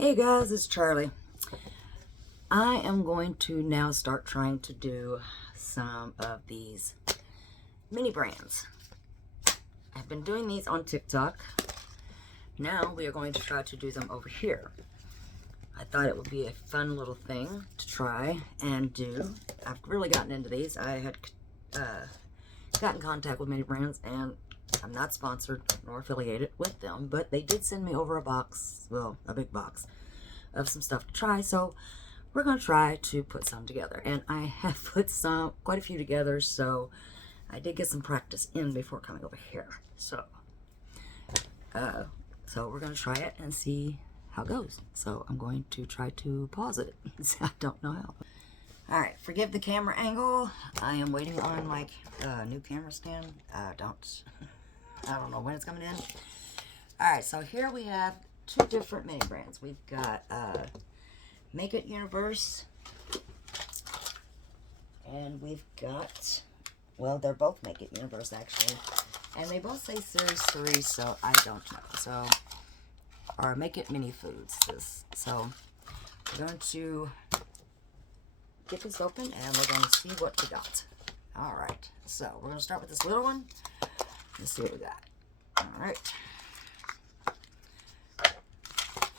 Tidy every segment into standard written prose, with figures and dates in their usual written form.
Hey guys, it's Charlie. I am going to now start trying to do some of these mini brands. I've been doing these on TikTok. Now we are going to try to do them over here. I thought it would be a fun little thing to try and do. I've really gotten into these. I had got in contact with many brands, and I'm not sponsored nor affiliated with them, but they did send me over a box, well, a big box of some stuff to try. So we're going to try to put some together, and I have put quite a few together, so I did get some practice in before coming over here. So we're going to try it and see how it goes. So I'm going to try to pause it. I don't know how. All right, forgive the camera angle. I am waiting on my new camera stand. I don't know when it's coming in. All right, so here we have two different mini brands. We've got Make It Universe, and we've got, well, they're both Make It Universe actually, and they both say Series 3, so I don't know. So, or Make It Mini Foods. So we're going to get this open and we're going to see what we got. All right, so we're going to start with this little one. Let's see what we got. All right.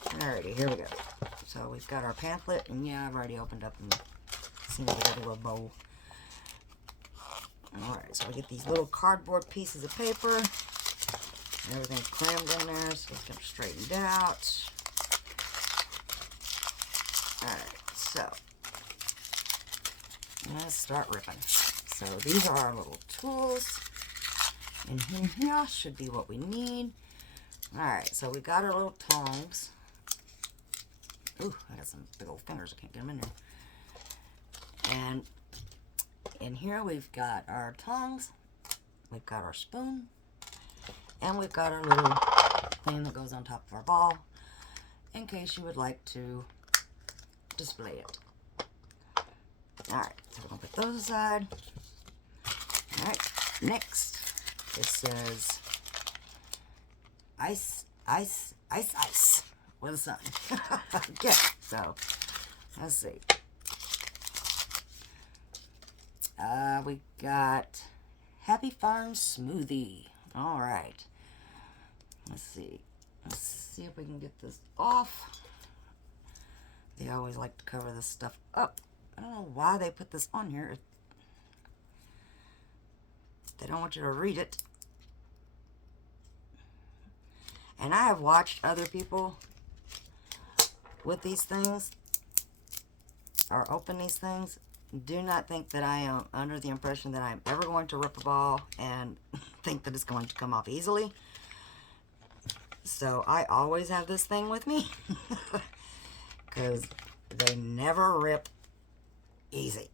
Alrighty, here we go. So we've got our pamphlet, and yeah, I've already opened up and seen it with a little bowl. Alright, so we get these little cardboard pieces of paper. Everything's crammed in there, so it's getting straightened out. Alright, so let's start ripping. So these are our little tools. And here should be what we need. Alright, so we got our little tongs. Ooh, I got some big old fingers. I can't get them in there. And in here we've got our tongs, we've got our spoon, and we've got our little thing that goes on top of our ball in case you would like to display it. Alright, so we're going to put those aside. Alright, next it says ice with the sun. Okay, so let's see. We got Happy Farm Smoothie. All right. Let's see. Let's see if we can get this off. They always like to cover this stuff up. I don't know why they put this on here. They don't want you to read it. And I have watched other people with these things, or open these things. Do not think that I am under the impression that I'm ever going to rip a ball and think that it's going to come off easily. So I always have this thing with me because they never rip easy.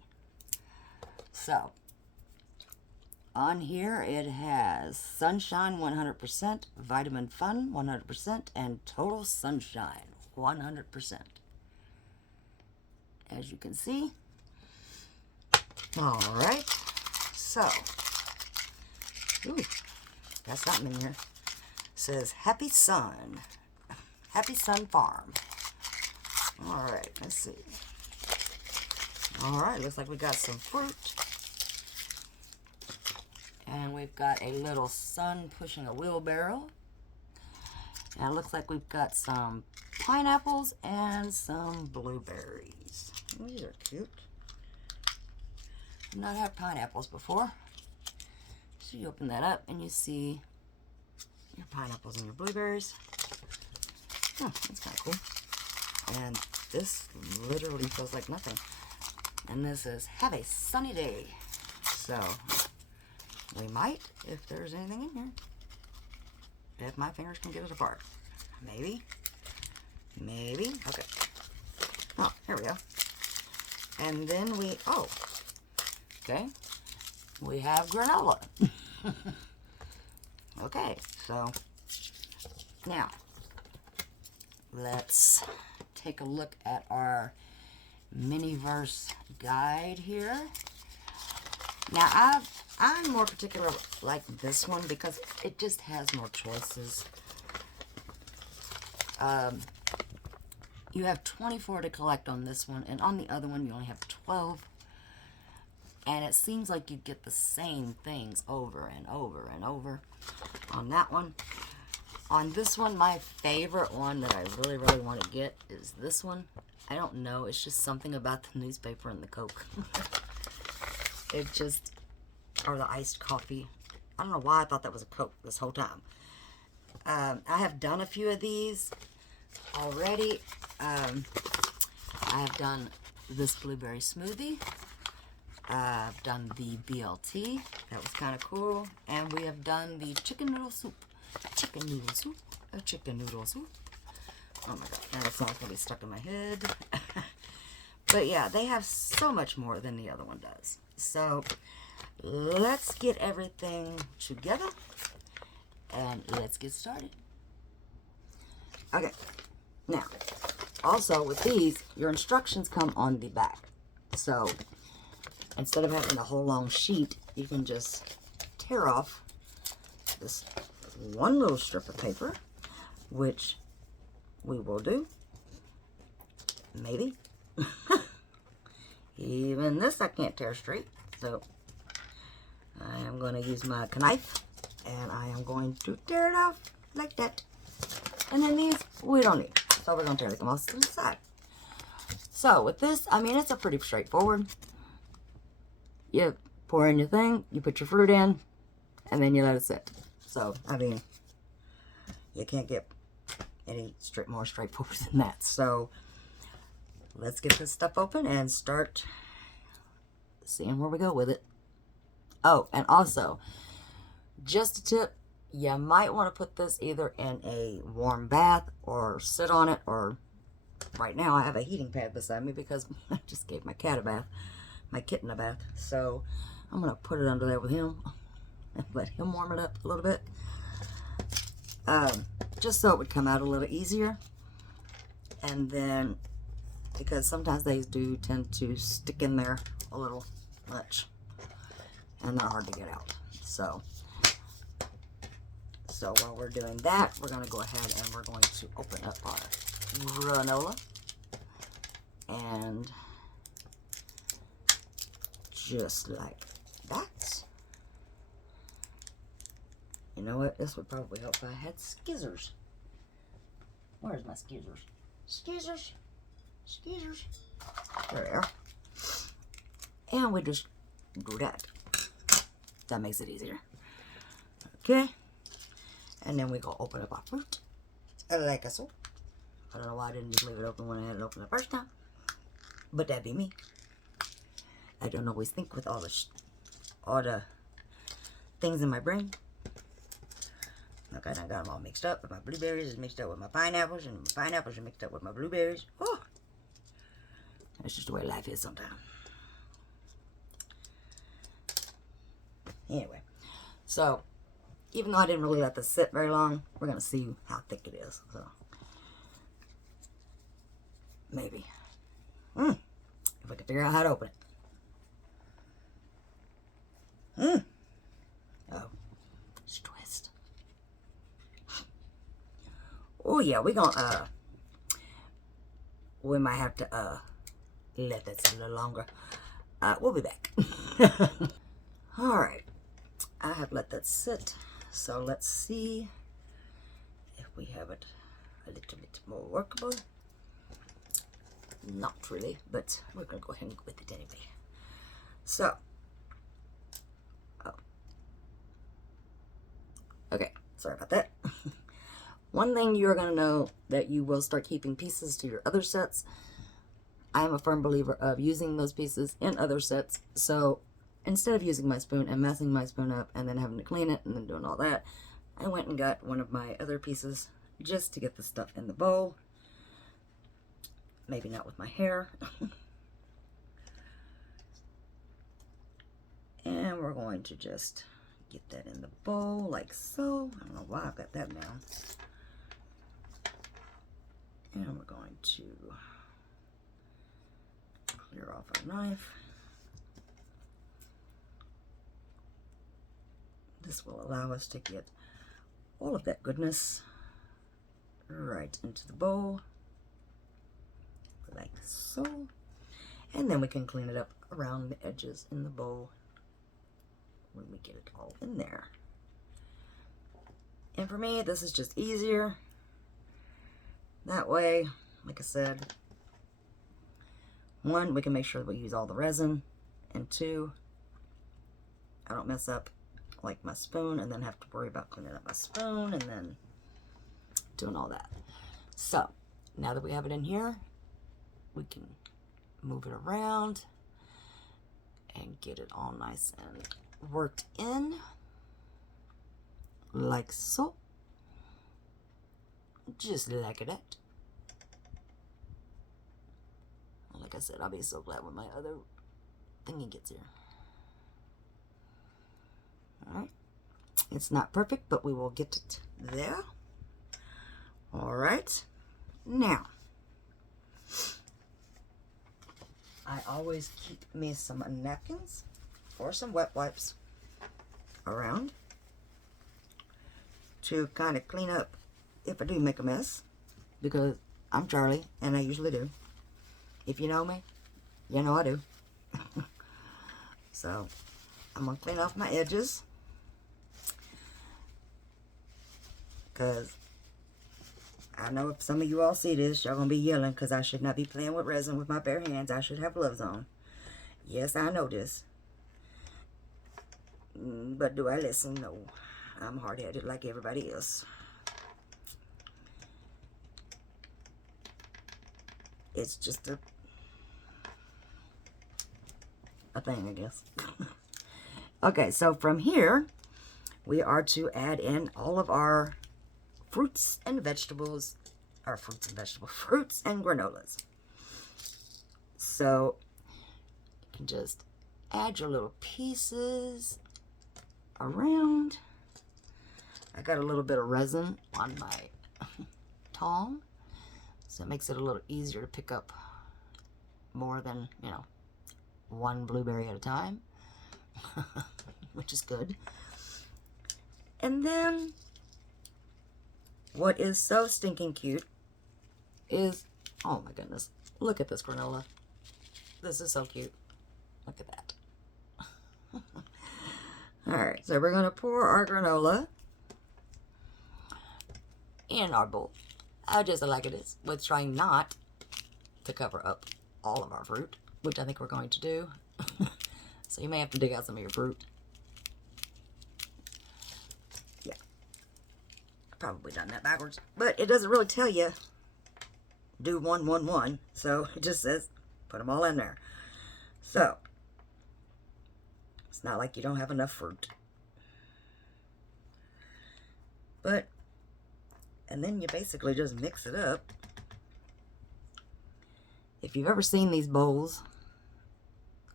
So on here it has Sunshine 100%, Vitamin Fun 100%, and Total Sunshine 100%. As you can see. All right. So, ooh, got something in here. It says Happy Sun. Happy Sun Farm. All right, let's see. All right, looks like we got some fruit. And we've got a little sun pushing a wheelbarrow. And it looks like we've got some pineapples and some blueberries. These are cute. I've not had pineapples before. So you open that up and you see your pineapples and your blueberries. Oh, that's kind of cool. And this literally feels like nothing. And this is Have a Sunny Day. So we might, if there's anything in here. If my fingers can get it apart. Maybe. Maybe. Okay. Oh, here we go. And then okay. We have granola. Okay, so now let's take a look at our Miniverse guide here. Now I'm more particular like this one because it just has more choices. You have 24 to collect on this one, and on the other one you only have 12. And it seems like you get the same things over and over and over on that one. On this one, my favorite one that I really, really want to get is this one. I don't know. It's just something about the newspaper and the Coke. It just, or the iced coffee. I don't know why I thought that was a Coke this whole time. I have done a few of these already. I have done this blueberry smoothie. I've done the BLT. That was kind of cool. And we have done the chicken noodle soup. Chicken noodle soup. A chicken noodle soup. Oh my god. And that song's going to be stuck in my head. But yeah, they have so much more than the other one does. So, let's get everything together. And let's get started. Okay. Now, also with these, your instructions come on the back. So, instead of having a whole long sheet, you can just tear off this one little strip of paper, which we will do. Maybe. Even this I can't tear straight, so I am going to use my knife, and I am going to tear it off like that. And then these, we don't need, so we're going to tear them off to the side. So with this, I mean, it's a pretty straightforward. You pour in your thing, you put your fruit in, and then you let it sit. So, I mean, you can't get any more straightforward than that. So, let's get this stuff open and start seeing where we go with it. Oh, and also, just a tip, you might want to put this either in a warm bath or sit on it, or right now I have a heating pad beside me because I just gave my cat a bath. My kitten a bath, so I'm gonna put it under there with him and let him warm it up a little bit, just so it would come out a little easier. And then, because sometimes they do tend to stick in there a little much, and they're hard to get out. So while we're doing that, we're gonna go ahead and we're going to open up our granola, and just like that. You know what? This would probably help if I had skizzers. Where's my skizzers? Skizzers. Skizzers. There they are. And we just do that. That makes it easier. Okay. And then we go open up our fruit. Like so. I don't know why I didn't just leave it open when I had it open the first time. But that'd be me. I don't always think with all the things in my brain. Okay, I got them all mixed up. But my blueberries is mixed up with my pineapples, and my pineapples are mixed up with my blueberries. Oh, that's just the way life is sometimes. Anyway, so even though I didn't really let this sit very long, we're gonna see how thick it is. So maybe, if I can figure out how to open it. Oh, it's twist. Oh yeah, we gonna we might have to let that sit a little longer. We'll be back. All right, I have let that sit. So let's see if we have it a little bit more workable. Not really, but we're gonna go ahead and go with it anyway. So. Okay, sorry about that. One thing you're going to know that you will start keeping pieces to your other sets. I am a firm believer of using those pieces in other sets. So instead of using my spoon and messing my spoon up and then having to clean it and then doing all that, I went and got one of my other pieces just to get the stuff in the bowl. Maybe not with my hair. And we're going to just get that in the bowl like so. I don't know why I've got that down. And we're going to clear off our knife. This will allow us to get all of that goodness right into the bowl. so. And then we can clean it up around the edges in the bowl when we get it all in there. And for me, this is just easier. That way, like I said, one, we can make sure that we use all the resin, and two, I don't mess up like my spoon and then have to worry about cleaning up my spoon and then doing all that. So now that we have it in here, we can move it around and get it all nice and worked in like so, just like that. Like I said, I'll be so glad when my other thingy gets here. Alright, it's not perfect, but we will get it there. Alright, now I always keep me some napkins or some wet wipes around to kind of clean up if I do make a mess, because I'm Charlie and I usually do. If you know me, you know I do. So I'm gonna clean off my edges, because I know if some of you all see this, y'all gonna be yelling because I should not be playing with resin with my bare hands. I should have gloves on. Yes, I know this. But do I listen? No. I'm hard-headed like everybody else. It's just a thing, I guess. Okay, so from here, we are to add in all of our fruits and vegetables, fruits and granolas. So you can just add your little pieces around. I got a little bit of resin on my tong, so it makes it a little easier to pick up more than, you know, one blueberry at a time, which is good. And then what is so stinking cute is, oh my goodness, look at this granola. This is so cute. Look at that. Alright, so we're going to pour our granola in our bowl, just like it is, with trying not to cover up all of our fruit, which I think we're going to do. So you may have to dig out some of your fruit. Yeah, I've probably done that backwards, but it doesn't really tell you do 1, 1, 1, so it just says put them all in there. So it's not like you don't have enough fruit. But, and then you basically just mix it up. If you've ever seen these bowls,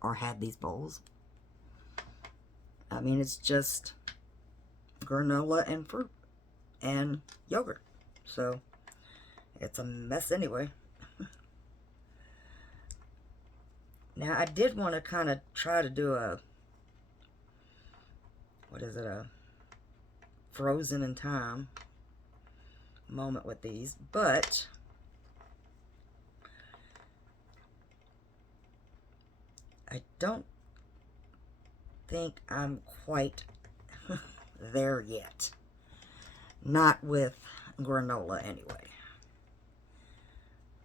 or had these bowls, I mean, it's just granola and fruit and yogurt. So it's a mess anyway. Now, I did want to kind of try to do a, what is it, a frozen in time moment with these, but I don't think I'm quite there yet. Not with granola anyway.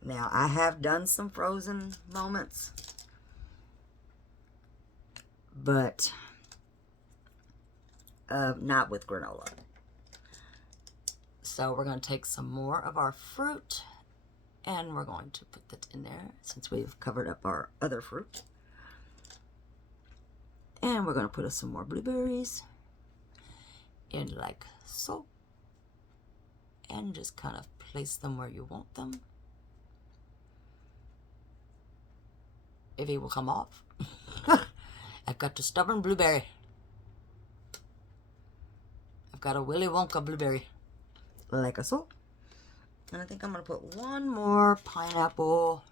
Now, I have done some frozen moments, but not with granola. So we're going to take some more of our fruit and we're going to put that in there since we've covered up our other fruit. And we're going to put some more blueberries in like so. And just kind of place them where you want them. If it will come off. I've got a stubborn blueberry. I've got a Willy Wonka blueberry. Like so. And I think I'm going to put one more pineapple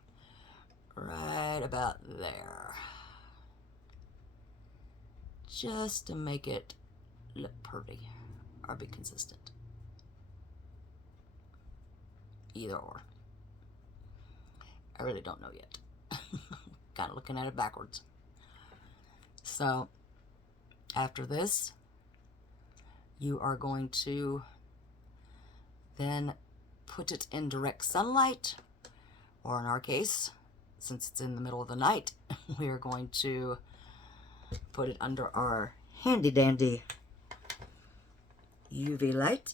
right about there. Just to make it look pretty or be consistent. Either or. I really don't know yet. Kind of looking at it backwards. So after this, you are going to then put it in direct sunlight, or in our case, since it's in the middle of the night, we are going to put it under our handy dandy UV light,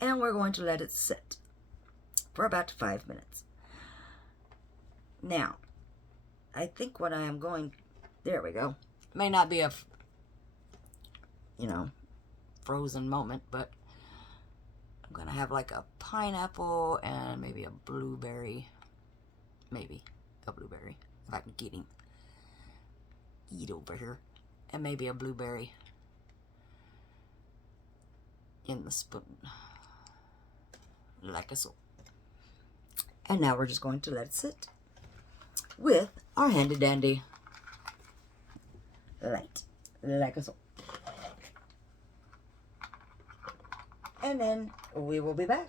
and we're going to let it sit for about 5 minutes. Now, I think what I am going, there we go, may not be a, you know, frozen moment, but I'm gonna have like a pineapple and maybe a blueberry, if I can get him, eat over here, and maybe a blueberry in the spoon, like so. And now we're just going to let it sit with our handy dandy light, like so. And then we will be back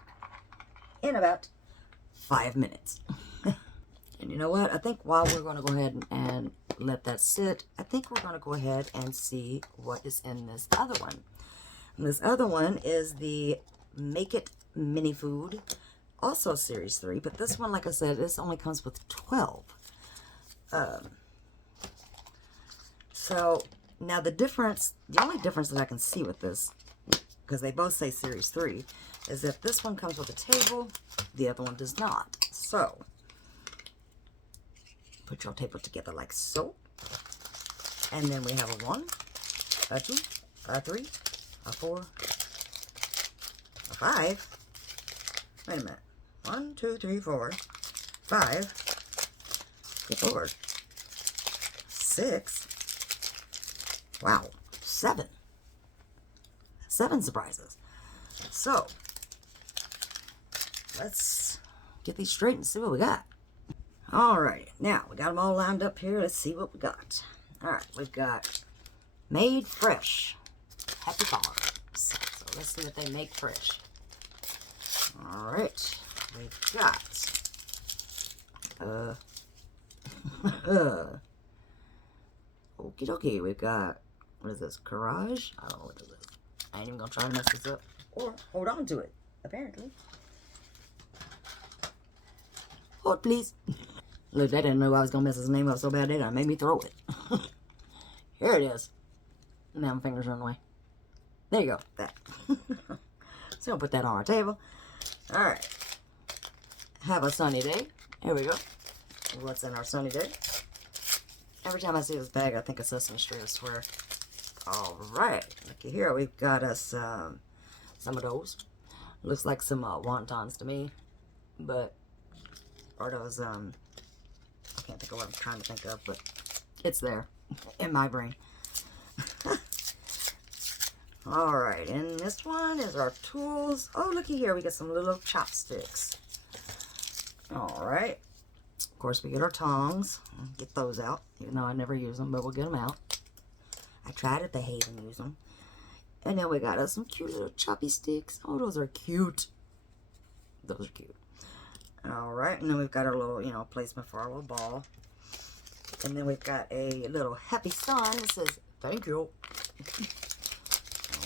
in about 5 minutes. And you know what? I think while we're going to go ahead and let that sit, I think we're going to go ahead and see what is in this other one. And this other one is the Make It Mini Food, also Series 3. But this one, like I said, this only comes with 12. So now the only difference that I can see with this, because they both say Series 3, is that this one comes with a table, the other one does not. So, put your table together like so. And then we have a 1, a 2, a 3, a 4, a 5. Wait a minute. 1, 2, 3, 4, 5. Good Lord. 6. Wow. 7. 7 surprises. So, let's get these straight and see what we got. Alright, now we got them all lined up here. Let's see what we got. Alright, we've got Made Fresh Happy Farms. So let's see what they make fresh. Alright, we've got okie dokie, we've got, what is this, Courage? I don't know what this is. I ain't even gonna try to mess this up or hold on to it, apparently. Hold, please. Look, they didn't know I was gonna mess his name up so bad, they done made me throw it. Here it is. Now my fingers run away. There you go, that. So I'll put that on our table. Alright. Have a sunny day. Here we go. What's in our sunny day? Every time I see this bag, I think of Sesame Street, I swear. Alright, looky here, we've got us some of those. Looks like some wontons to me, but, or those, I can't think of what I'm trying to think of, but it's there in my brain. Alright, and this one is our tools. Oh, looky here, we get some little chopsticks. Alright, of course we get our tongs. Get those out, even though I never use them, but we'll get them out. I try to behave and use them. And then we got us some cute little choppy sticks. Oh, those are cute. Those are cute. Alright, and then we've got our little, you know, placement for our little ball. And then we've got a little happy sign that says, thank you.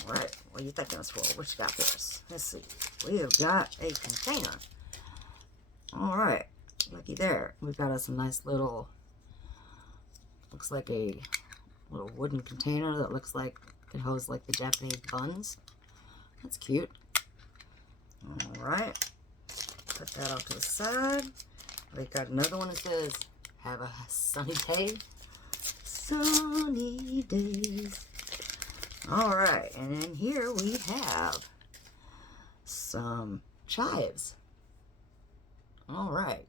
Alright, what are you thinking this for? What you got for us? Let's see. We have got a container. Alright, looky there. We've got us a nice little, looks like a little wooden container that looks like it holds like the Japanese buns. That's cute. Alright. Put that off to the side. We've got another one that says, have a sunny day. Sunny days. Alright, and then here we have some chives. Alright.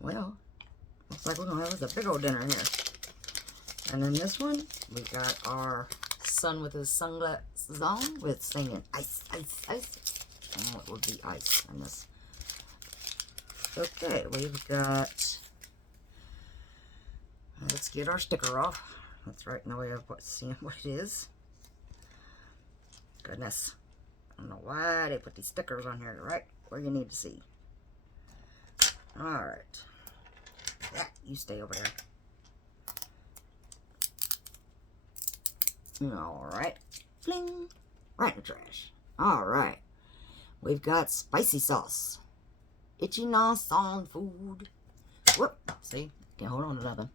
Well, looks like we're going to have us a big old dinner here. And then this one, we got our son with his sunglasses on with singing ice, ice, ice. And what would be ice in this? Okay, we've got, let's get our sticker off. That's right in the way of seeing what it is. Goodness. I don't know why they put these stickers on here right where you need to see. Alright. Yeah, you stay over there. Alright. Fling. Right in the trash. Alright. We've got spicy sauce. Ichi-na-san food. Whoop. See? Can't hold on to nothing.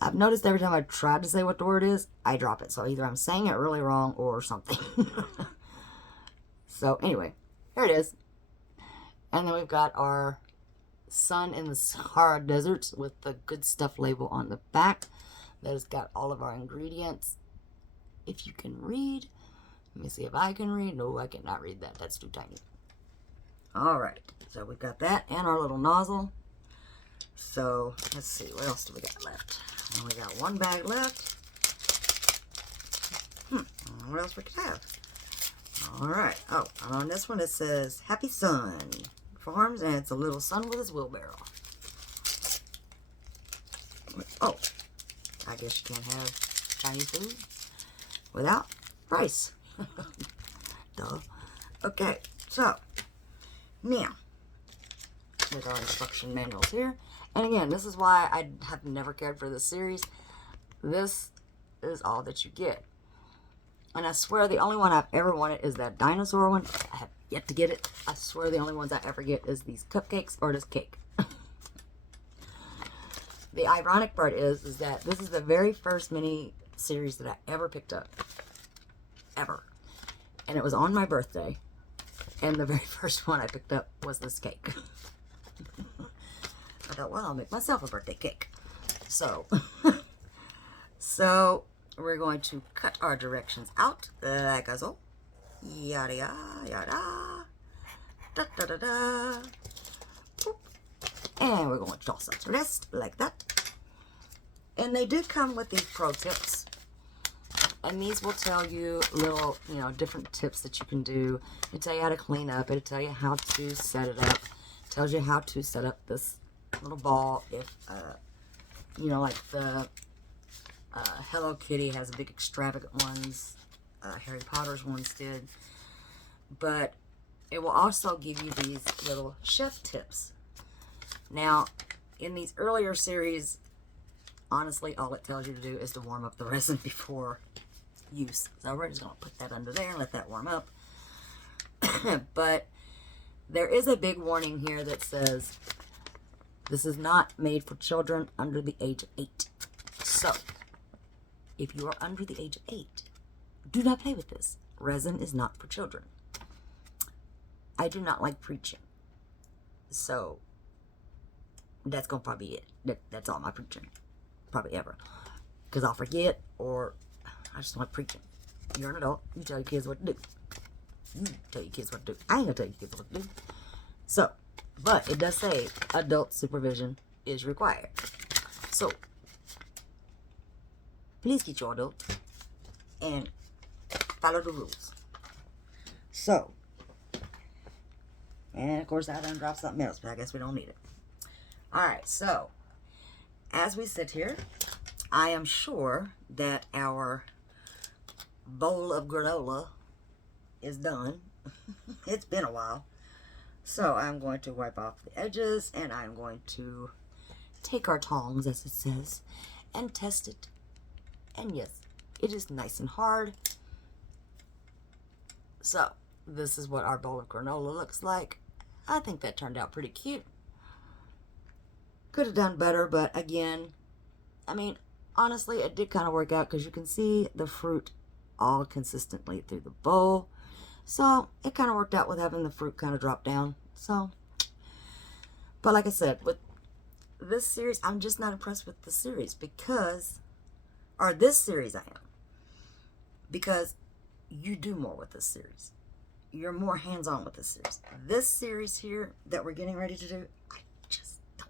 I've noticed every time I try to say what the word is, I drop it. So either I'm saying it really wrong or something. So anyway, here it is. And then we've got our Sun in the Sahara Deserts with the good stuff label on the back. That has got all of our ingredients. If you can read. Let me see if I can read. No, I cannot read that. That's too tiny. Alright, so we've got that and our little nozzle. So, let's see, what else do we got left? And we got one bag left. What else we could have? Alright, oh, and on this one it says, Happy Sun Farms, and it's a little sun with his wheelbarrow. Oh, I guess you can't have Chinese food without rice. Duh. Okay, so, now, with our instruction manuals here. And again, this is why I have never cared for this series. This is all that you get. And I swear the only one I've ever wanted is that dinosaur one. I have yet to get it. I swear the only ones I ever get is these cupcakes or this cake. The ironic part is that this is the very first mini series that I ever picked up. Ever. And it was on my birthday. And the very first one I picked up was this cake. I thought, well, I'll make myself a birthday cake. So, so we're going to cut our directions out like so. Yada yada yada. Da da da da. Boop. And we're going to toss up the rest like that. And they did come with these pro tips. And these will tell you little, different tips that you can do. It'll tell you how to clean up. It'll tell you how to set it up. It tells you how to set up this little ball if, like the Hello Kitty has big extravagant ones. Harry Potter's ones did. But it will also give you these little chef tips. Now, in these earlier series, honestly, all it tells you to do is to warm up the resin before use. So we're just going to put that under there and let that warm up. But there is a big warning here that says this is not made for children under the age of 8. So, if you are under the age of 8, do not play with this. Resin is not for children. I do not like preaching. So, that's going to probably be it. That's all my preaching. Probably ever. Because I'll forget, or I just don't like preaching. You're an adult. You tell your kids what to do. You tell your kids what to do. I ain't going to tell your kids what to do. So, but it does say adult supervision is required. So, please get your adult and follow the rules. So, and of course I done dropped something else, but I guess we don't need it. Alright, so, as we sit here, I am sure that our bowl of granola is done. It's been a while. So I'm going to wipe off the edges, and I'm going to take our tongs, as it says, and test it. And yes, it is nice and hard. So, this is what our bowl of granola looks like. I think that turned out pretty cute. Could have done better, but again, I mean, honestly, it did kind of work out because you can see the fruit all consistently through the bowl. So, it kind of worked out with having the fruit kind of drop down. So, but like I said, with this series, I'm just not impressed with the series because, or this series I am. Because you do more with this series. You're more hands-on with this series. This series here that we're getting ready to do, I just don't.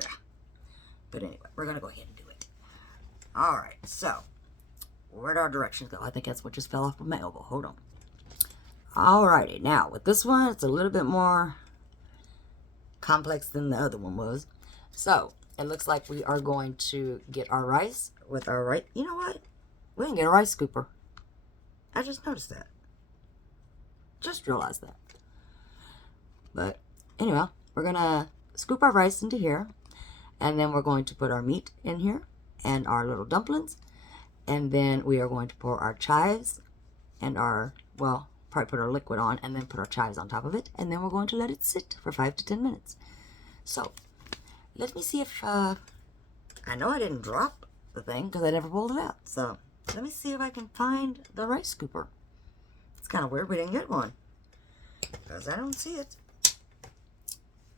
Yeah. But anyway, we're going to go ahead and do it. Alright, so, where'd our directions go? I think that's what just fell off of my elbow. Hold on. Alrighty, now with this one, it's a little bit more complex than the other one was. So, it looks like we are going to get our rice with our rice. You know what? We didn't get a rice scooper. I just noticed that. Just realized that. But, anyway, we're gonna scoop our rice into here, and then we're going to put our meat in here and our little dumplings, and then we are going to pour our chives and our, well, probably put our liquid on and then put our chives on top of it, and then we're going to let it sit for 5 to 10 minutes. So let me see if I know I didn't drop the thing because I never pulled it out. So let me see if I can find the rice scooper. It's kind of weird we didn't get one because I don't see it.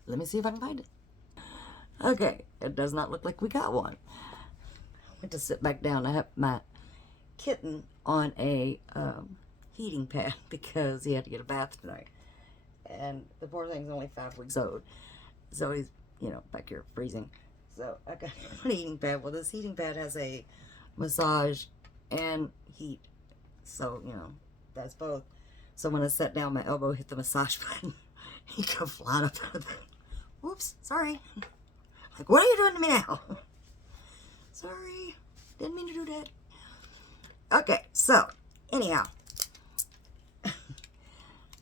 Let me see if I can find it. Okay, it does not look like we got one. I went to sit back down. I have my kitten on a heating pad because he had to get a bath tonight. And the poor thing's only 5 weeks old. So he's, you know, back here freezing. So I got a heating pad. Well, this heating pad has a massage and heat. So, you know, that's both. So when I sat down, my elbow hit the massage button. He come flying up out of there. Whoops, sorry. Like, what are you doing to me now? Sorry, didn't mean to do that. Okay, so, anyhow.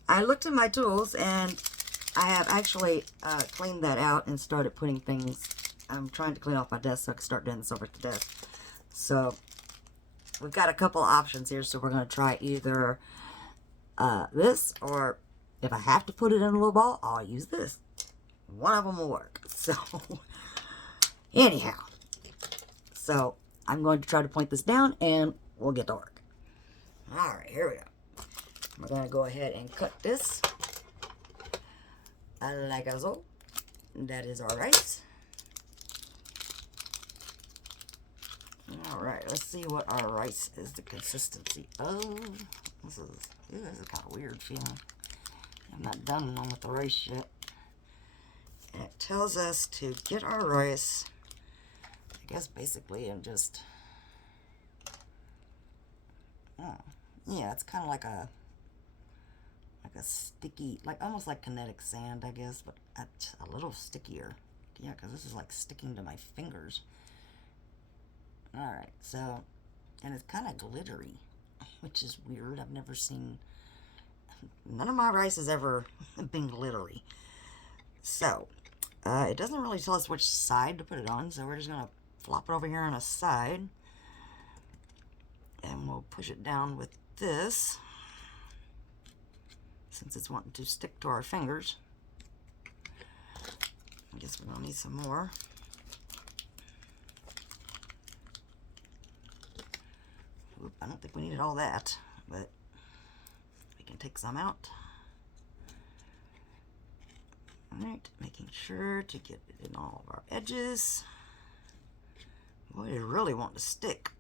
I looked at my tools, and I have actually cleaned that out and started putting things. I'm trying to clean off my desk so I can start doing this over at the desk. So, we've got a couple of options here, so we're going to try either this, or if I have to put it in a little ball, I'll use this. One of them will work. So, anyhow. So, I'm going to try to point this down, and we'll get to work. Alright, here we go. We're going to go ahead and cut this like so. That is our rice. Alright, let's see what our rice is the consistency of. This is kind of weird feeling. I'm not done one with the rice yet. And it tells us to get our rice, I guess basically, and just, yeah, it's kind of like a sticky, like almost like kinetic sand, I guess, but a little stickier. Yeah, because this is like sticking to my fingers. Alright, so, and it's kind of glittery, which is weird. I've never seen, none of my rice has ever been glittery. So, it doesn't really tell us which side to put it on, so we're just going to flop it over here on a side. And we'll push it down with this, since it's wanting to stick to our fingers. I guess we're going to need some more. Oop, I don't think we needed all that, but we can take some out. Alright, making sure to get it in all of our edges. Boy, it really want to stick.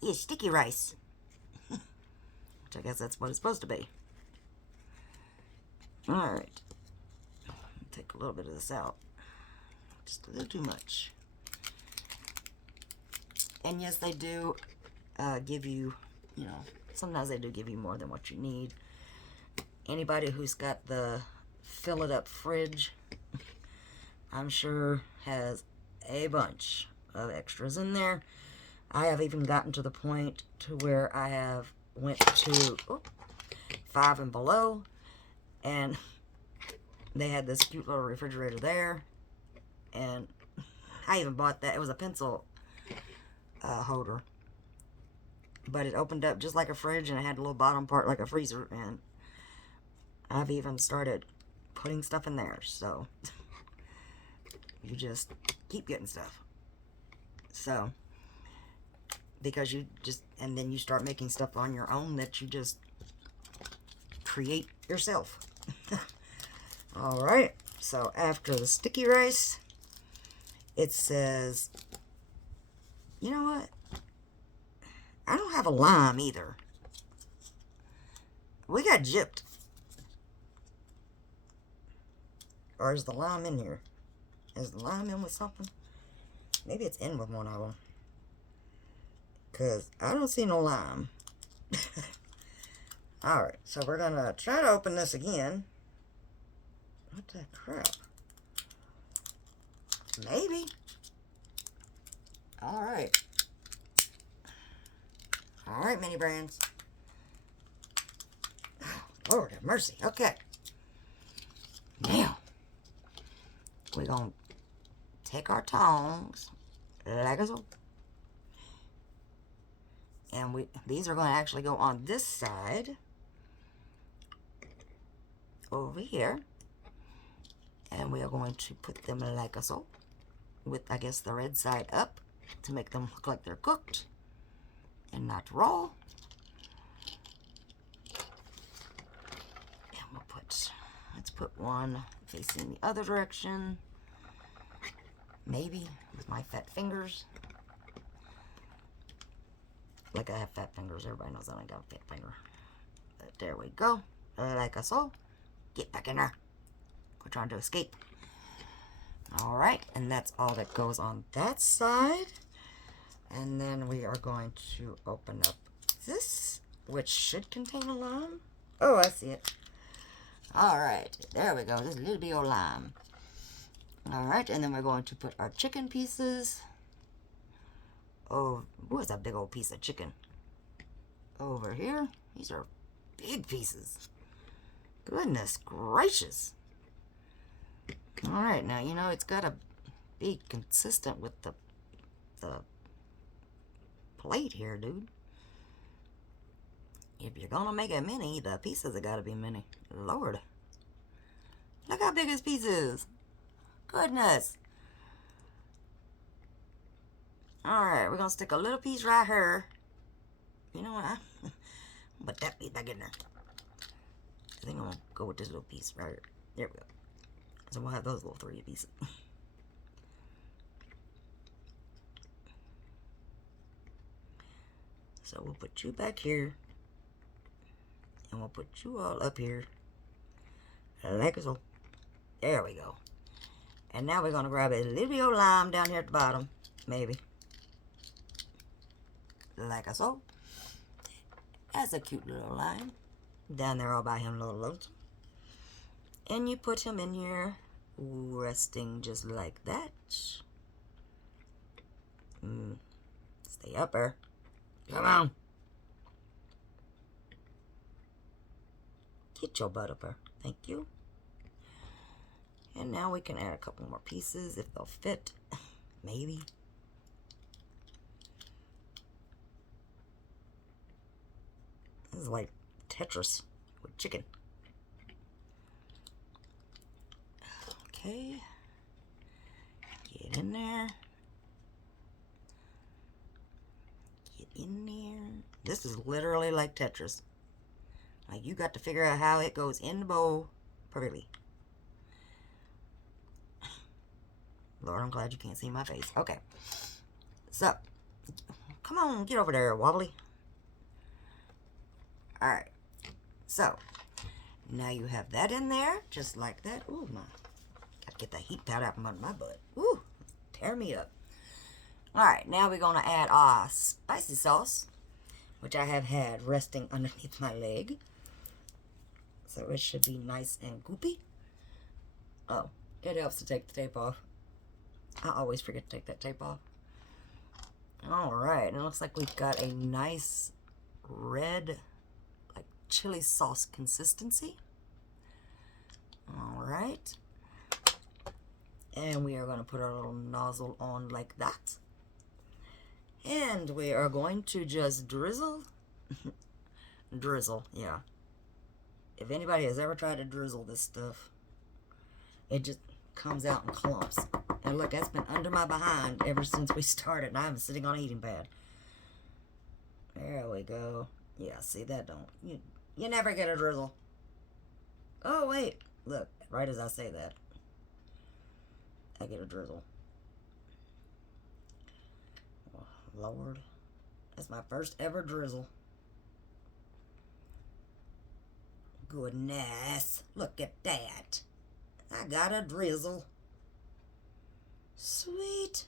Yeah, sticky rice. Which I guess that's what it's supposed to be. Alright. Take a little bit of this out. Just a little too much. And yes, they do give you, you know, sometimes they do give you more than what you need. Anybody who's got the fill it up fridge, I'm sure has a bunch of extras in there. I have even gotten to the point to where I have went to 5 and below, and they had this cute little refrigerator there, and I even bought that. It was a pencil holder, but it opened up just like a fridge, and it had a little bottom part like a freezer, and I've even started putting stuff in there. So you just keep getting stuff. So because you just, and then you start making stuff on your own that you just create yourself. Alright, so after the sticky rice, it says, you know what, I don't have a lime either. We got gypped. Or is the lime in here? Is the lime in with something? Maybe it's in with one of them. Because I don't see no lime. Alright, so we're going to try to open this again. What the crap? Maybe. Alright. Alright, Mini Brands. Oh, Lord have mercy. Okay. Now, we're going to take our tongs, like so. And these are going to actually go on this side, over here. And we are going to put them like so, with, I guess, the red side up, to make them look like they're cooked and not raw. And we'll let's put one facing the other direction, maybe with my fat fingers. Like I have fat fingers. Everybody knows I ain't got a fat finger. But there we go. Like so. Get back in there. We're trying to escape. Alright, and that's all that goes on that side. And then we are going to open up this, which should contain a lime. Oh, I see it. Alright, there we go. This little bit of lime. Alright, and then we're going to put our chicken pieces. Oh, what's that big old piece of chicken? Over here. These are big pieces. Goodness gracious. Alright, now, you know, it's got to be consistent with the plate here, dude. If you're going to make it mini, the pieces have got to be mini. Lord. Look how big his piece is. Goodness. Alright, we're going to stick a little piece right here. You know what? Put that piece back in there. I think I'm going to go with this little piece right here. There we go. So we'll have those little 3 pieces. So we'll put you back here. And we'll put you all up here. Like so. There we go. And now we're going to grab a little bit of lime down here at the bottom. Maybe. Like so. That's a cute little lime. Down there all by him, little lonesome. And you put him in here, resting just like that. Stay up there. Come on. Get your butt up there. Thank you. And now we can add a couple more pieces if they'll fit. Maybe. This is like Tetris with chicken. Okay. Get in there. Get in there. This is literally like Tetris. Like, you got to figure out how it goes in the bowl perfectly. Lord, I'm glad you can't see my face. Okay. So, come on, get over there, wobbly. Alright. So, now you have that in there, just like that. Ooh, my. Gotta get that heat pad out from under my butt. Ooh, tear me up. Alright, now we're going to add our spicy sauce, which I have had resting underneath my leg. So it should be nice and goopy. Oh, it helps to take the tape off. I always forget to take that tape off. Alright, it looks like we've got a nice red, like chili sauce consistency. Alright. And we are going to put our little nozzle on like that. And we are going to just drizzle. Drizzle, yeah. If anybody has ever tried to drizzle this stuff, it just comes out in clumps. And look, that's been under my behind ever since we started, and I'm sitting on a heating pad. There we go. Yeah, see, that don't. You never get a drizzle. Oh, wait. Look, right as I say that, I get a drizzle. Oh, Lord. That's my first ever drizzle. Goodness. Look at that. I got a drizzle. Sweet.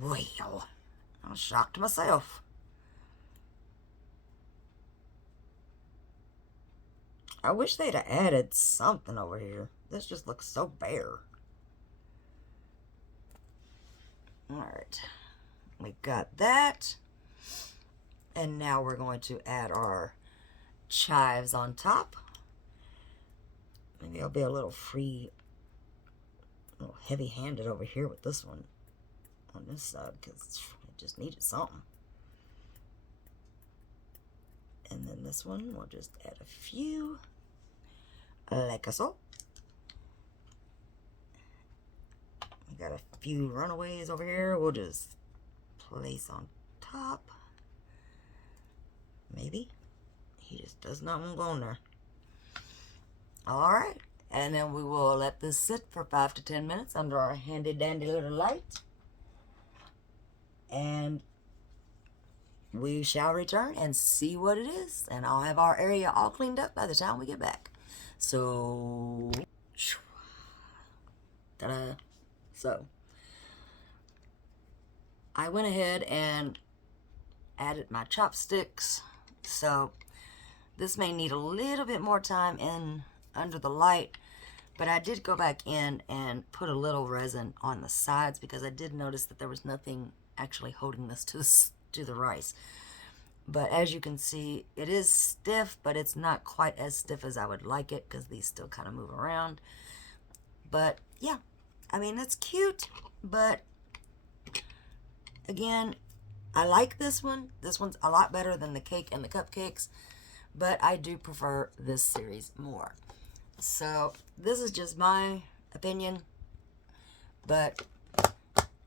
Well, I'm shocked myself. I wish they'd have added something over here. This just looks so bare. Alright. We got that. And now we're going to add our chives on top. Maybe I'll be a little free a little heavy-handed over here with this one on this side because it just needed something. And then this one, we'll just add a few, like so. We got a few runaways over here. We'll just place on top. Maybe. He just does not want to go on there. Alright. And then we will let this sit for 5 to 10 minutes under our handy dandy little light. And we shall return and see what it is. And I'll have our area all cleaned up by the time we get back. So, ta-da. So, I went ahead and added my chopsticks. So, this may need a little bit more time in under the light. But I did go back in and put a little resin on the sides because I did notice that there was nothing actually holding this to the rice. But as you can see, it is stiff, but it's not quite as stiff as I would like it because these still kind of move around. But yeah, I mean, it's cute, but again, I like this one. This one's a lot better than the cake and the cupcakes, but I do prefer this series more. So this is just my opinion, but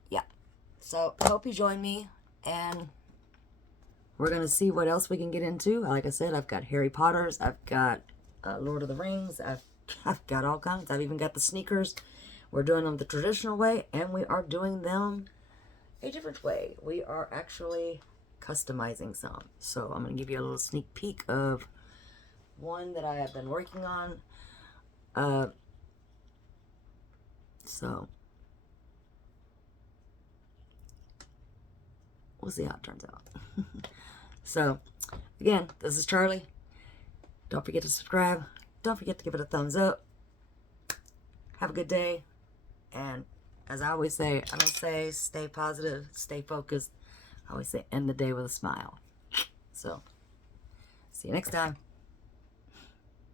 yeah. So I hope you join me, and we're going to see what else we can get into. Like I said, I've got Harry Potter's, I've got Lord of the Rings, I've got all kinds. I've even got the sneakers. We're doing them the traditional way, and we are doing them a different way. We are actually customizing some. So I'm going to give you a little sneak peek of one that I have been working on. So we'll see how it turns out. So again, this is Charlie. Don't forget to subscribe. Don't forget to give it a thumbs up. Have a good day. And as I always say, I don't say stay positive, stay focused. I always say end the day with a smile. So see you next time.